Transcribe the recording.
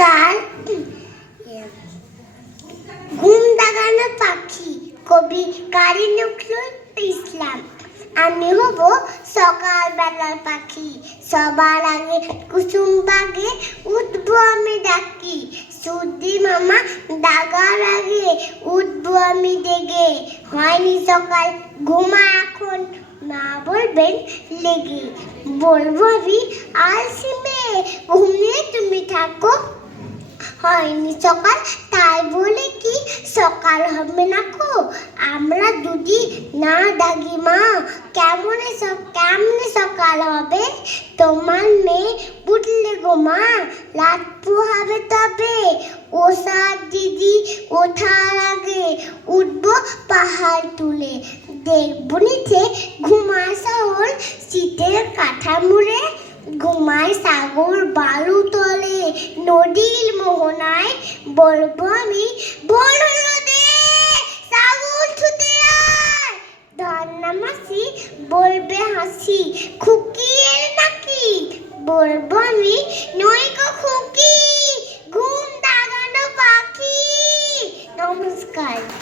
গান, ঘুম দাগানো পাখি, কবি কারি নজরুল ইসলাম। আমি হব সকালবেলার পাখি, সবার আগে কুসুম বাগে উঠবো আমি ডাকি। সুদি মামা ডাগার আগে উঠবো আমি দেগে হয়নি সকাল, ঘুমা এখন, মা বলবেন লেগে। বলব আমি আলসি মেয়ে ঘুমিয়ে তুমি থাকো হয়নি সকাল। তাই বলে কি সকাল হবে না কো? আমরা যদি না ডাকি মা। কেমনে কেমনে সকাল হবে? তোমার মেয়ে উঠলে গো মা। রাত পোহাবে তবে। ওষা দিদি ওঠার আগে উঠবো পাহাড় তুলে। দেখব নিচে ঘুমায় শহর, শীতের কাঠা মুড়ে ঘুমায় সাগর বালু তলে নদীর মোহনায় বলব আমি, বড় দে সাবুন ছুতে আর। ধন্না মাসি বলবে হাসি খুকি এল নাকি? বলব আমি নইকো খুকি, ঘুম দাগানো পাখি। নমস্কার।